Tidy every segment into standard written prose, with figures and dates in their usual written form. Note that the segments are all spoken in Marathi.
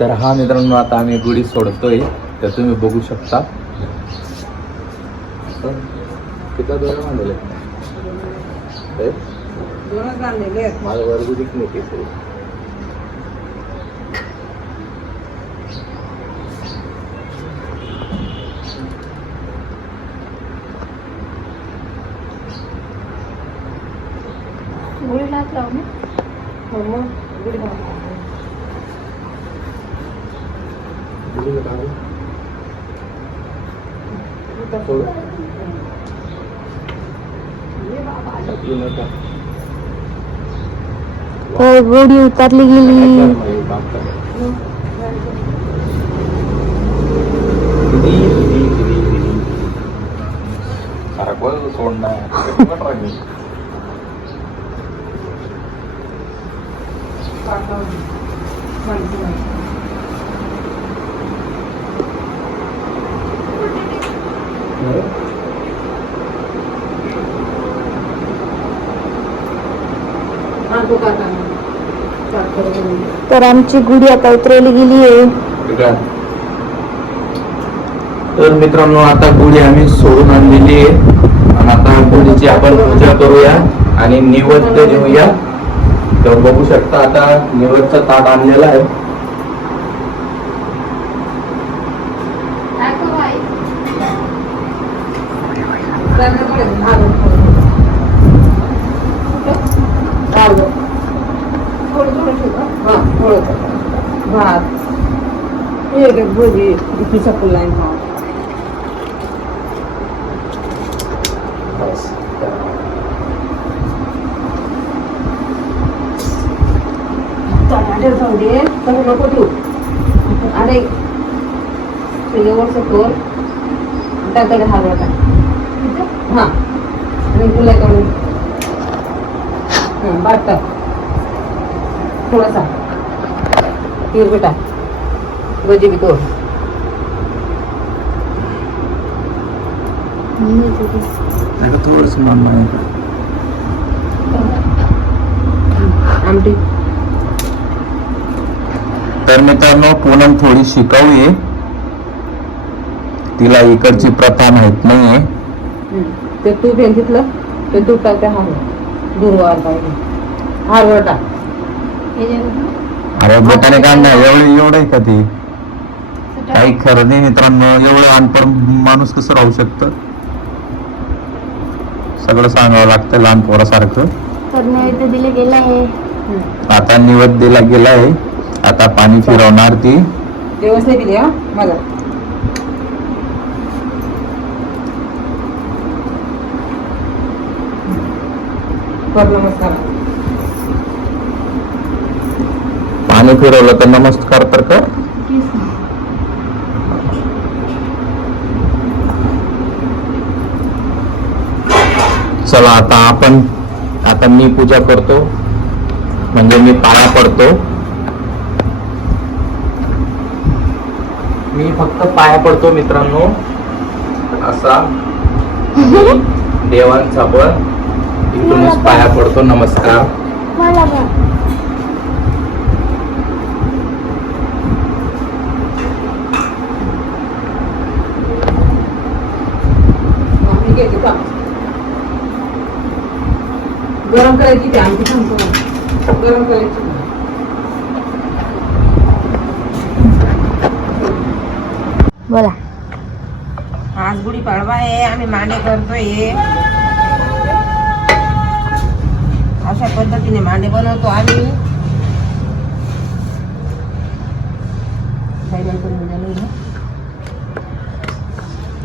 तर हा मित्रांनो आता आम्ही गुढी सोडतोय, तर तुम्ही बघू शकता. किती दोन बांधले दोनच बांधलेले आहेत. माझं वर गुढी मोठी गुढी लाच लावू ना. हो मग गुढी लावू. गोडी उतरली गेली. तर आमची गुढी आता उतरवली गेली आहे. तर मित्रांनो आता गुढी आम्ही सोडून आणलेली आहे आणि आता गुढीची आपण पूजा करूया आणि नैवेद्य देऊया. तर बघू शकता आता नैवेद्यचं ताट आणलेलं आहे. भात भजी इथूचा फुला जाऊ दे तर नको तू. अरे तुझ्यावर कर त्याकडे हलवता. हा आणि तुला करून बाटता थोडासा तीर बेटा भजी भी तो थोडस आमटी. तर मित्रांनो पूनम थोडी शिकाऊ आहे, तिला इकडची प्रथा माहित नाहीये. ते तूप घेतलं ते तूप टाकते दुर्वार पाहिजे हरभरा टाक. अरे बोटाने काय नाही एवढं आहे का ती काही खरं नाही मित्रांनो. एवढं अनपढ माणूस कसं राहू शकतं, सगळं सांगावं लागतं लहान पोरासारखं. तर नैवेद्य दिले गेलं आहे. आता निवेद्य दिला गेला आहे. आता पाणी फिरवणार ती. व्यवस्थित दिली हा मला. कर नमस्कार. पाणी फिरवलं तर नमस्कार तर कर. चला आता मी पूजा करतो, म्हणजे मी पाया पडतो. मी फक्त पाया पडतो मित्रांनो असा. देवांचा पण इथूनच पाया पडतो. नमस्कार. मला पण गरम करायची ते आमची सांगतो. गरम करायची. बोला. आज गुढी पाडवा आहे, आम्ही मांडे करतोय. अशा पद्धतीने मांडे बनवतो आम्ही.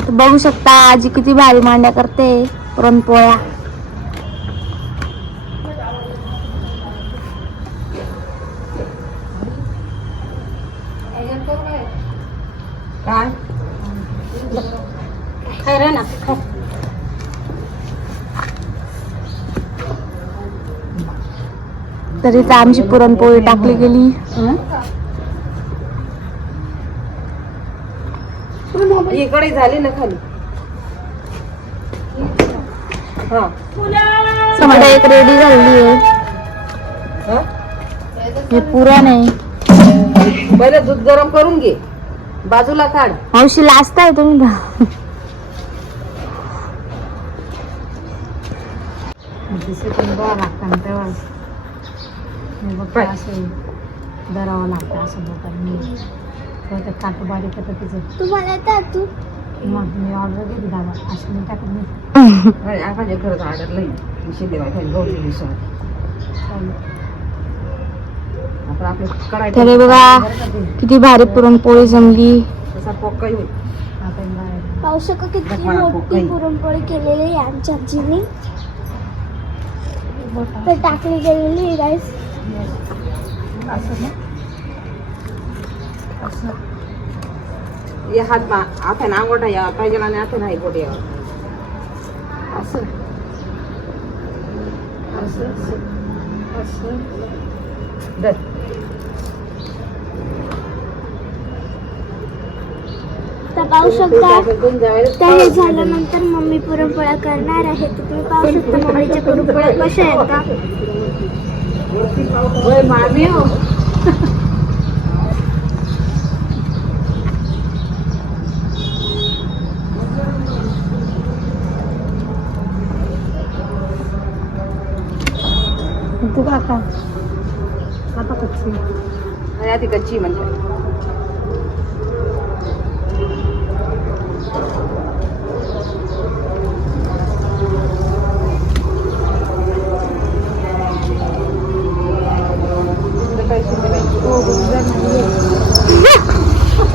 बघू शकता आजी किती भारी मांड्या करते. पुरणपोळ्या काय खरं ना. तरी तर आमची पुरणपोळी टाकली गेली. इकडे झाली ना खाली. हा समजा एक रेडी झाली आहे. हा? हे पुरण आहे. पहिले दूध गरम करून घे, बाजूला काढ. मावशी लाजताय तुम्ही का? धरावं लागतं असं लोकांनी काट बारीक होतं तिचं. तुम्हाला तू मग मी ऑर्डर घेतली दादा अशी मी टाकत नाही. माझ्या घरात ऑर्डर लई शिंदे गौरी दिवसात आता आपल्या कडाई तरी बघा किती भारी पुरणपोळी जमली. तसा पोकाही होईल. पाहू शकतो किती मोठी पुरणपोळी केलेली आहे आमच्या आजीने. तर टाकली गेलेली आहे गाईस. असं ना असं हे हात आता अंगोठा या पाहिजे आणि आता नाही बोट यावं असं असं असं असं धर. तर पाहू शकता तर हे झाल्यानंतर मम्मी पुरणपोळ्या करणार आहे. तर तुम्ही पाहू शकता मम्मीच्या पुरणपोळ्या कशा आहेत. ओय मामी हो. तू काका आता कच्ची आधी कच्ची म्हणजे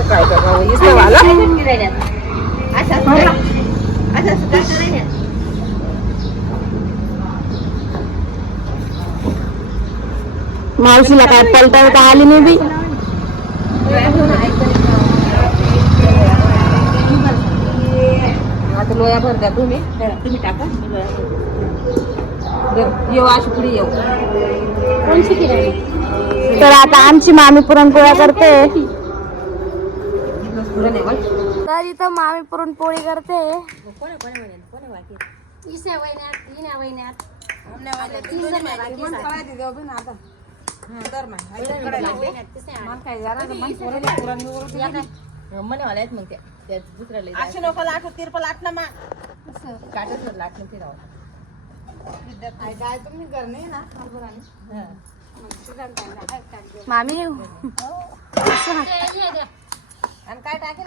काय मावशीला काय पलटा आली नाही बी. आता लोया भर द्या तुम्ही टाका. येऊ अशी पुढे येऊ. तर आता आमची मामी पुरणपोळ्या करते. तर इथं मामी पुरणपोळी करते. मामी आणि काय टाकेल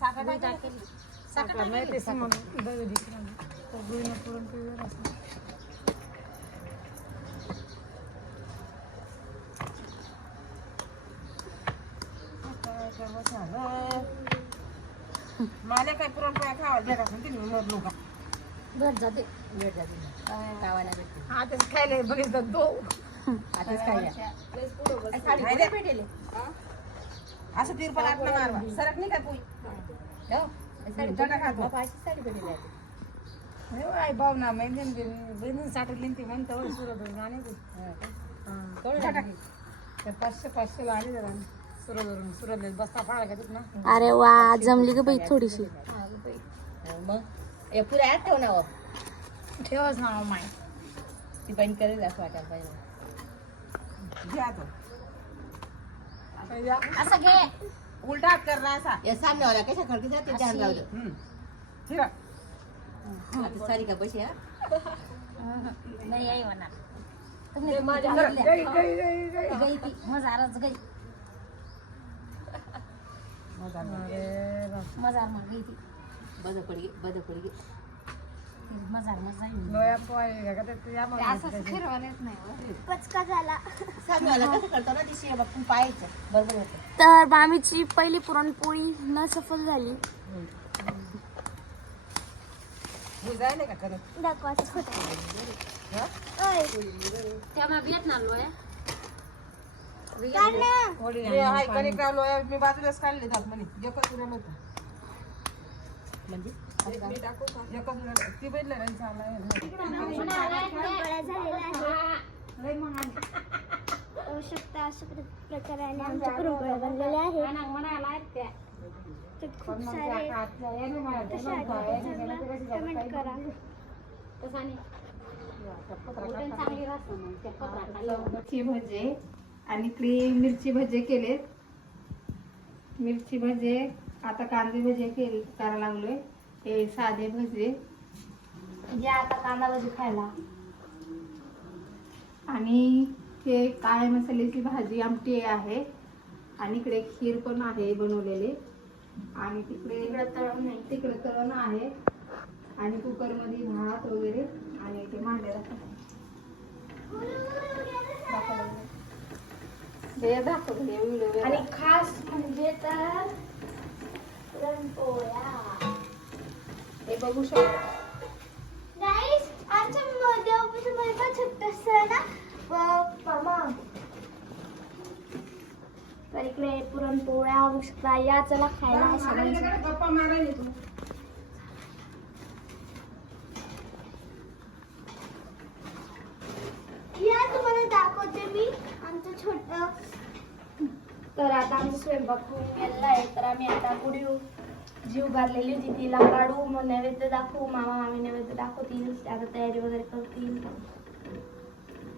साखर नाही मला काय पुरणपोळ्या खावायला भेटत नाही. लोक भेट जाते आताच खायला बघितलं तो असं तिरपा लागला मारवा सरक नाही काय पोई भावना बहिणी साठवली ती म्हणतो सुरत गाणे 500 आले जरा सुरत बसता फाळा का ना. अरे वा जमली ग बाई थोडीशी. मग पुऱ्या आहेत ठेव नाव ठेवच नाव माय ती बहीण करेल असं वाटायला पाहिजे. असं घे उलटा हात कर ना असा या सामने वाला कशा खडकी जाते ध्यान लावलं. सारी का बशी नाही आई म्हणा तुम्ही मजारच गई मजार मग गई ती बद पडी मजार पचका झाला. सामने कसं करतो ना दिशी बापू पाहायचं बरोबर होतं. तर मामीची पहिली पुरणपोळी न सफल झाली. जायला का करत दाखवायचं मी बाजूलाच काढले जात म्हणे एकच उरण होता म्हणजे ती बघितलं शकता अशा प्रकारे आमच्या पुरणपोळ्या बनलेल्या आहेत. खूप सारे कमेंट करा. म्हणजे आणि इकडे मिरची भजे केलेत. मिरची भजे, आता कांदे भजे करायला लागलोय. हे साधे भजे जे आता कांदा भजी खायला. आणि हे काळ्या मसाल्याची भाजी आमटी आहे. आणि इकडे खीर पण आहे बनवलेली. आणि तिकडे तळण नाही. तिकडे तळण आहे. आणि कुकरमध्ये भात वगैरे आणि ते मांडे दाखवले. आणि खास म्हणजे तर पुरणपोळ्या. हे बघू शकता. गाईस आमच्या देवापासून मला छोटस ना मामा. तर इकडे पुरणपोळ्या होऊ शकता. या चला खायला सगळ्यांना. गप्पा मारायला तू. या तुम्हाला दाखवते मी आमचं छोट. तर आता आमचा स्वयंपाक होऊन गेलेला आहे. तर आम्ही आता गुढी जीव घातलेली होती तिला काढू, मग नैवेद्य दाखवू. मामा मामी नैवेद्य दाखवतील, आता तयारी वगैरे करतील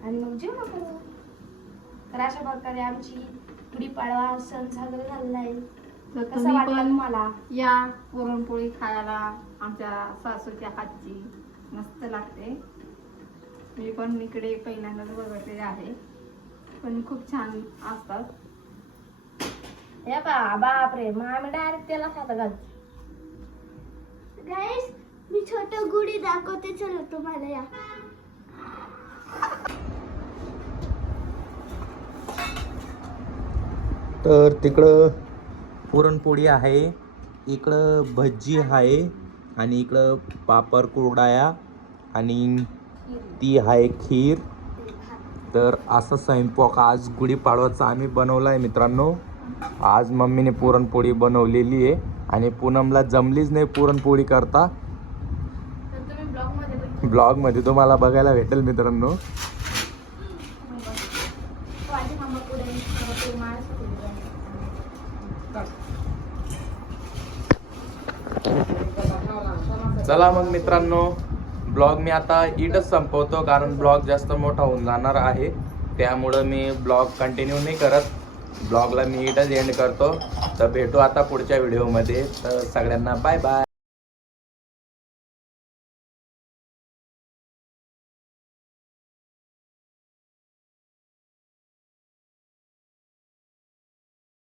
आणि मग जेवण करू. तर अशा प्रकारे आमची गुढीपाडवा सण साजरा झालेला आहे. तर कसा तुम्ही वाटला पण तुम्हाला? या पुरणपोळी खायला. आमच्या सासूच्या हातची मस्त लागते. मी पण इकडे पहिल्यांदाच बघितलेले आहे, पण खूप छान असतात. हे बापरे, मग आम्ही डायरेक्ट त्याला खाता घालतो. गाईस मी छोट गुढी दाखवते, चला तुम्हाला. या तर तिकडं पुरणपोळी आहे, इकडं भजी आहे आणि इकडं पापड कुरडाया आणि ती आहे खीर. तर असा स्वयंपाक आज गुढीपाडवाचा आम्ही बनवला आहे मित्रांनो. आज मम्मीने पुरणपोळी बनवलेली आहे आणि पूनमला जमलीच नाही पुरणपोळी करता. ब्लॉगमध्ये तुम्हाला बघायला भेटेल मित्रांनो. चला मग मित्रांनो, ब्लॉग मी आता इथंच संपवतो, कारण ब्लॉग जास्त मोठा होऊन जाणार आहे. त्यामुळं मी ब्लॉग कंटिन्यू नाही करत. ब्लॉगला मी इथंच एंड करतो. तर भेटू आता पुढच्या व्हिडिओमध्ये. तर सगळ्यांना बाय बाय.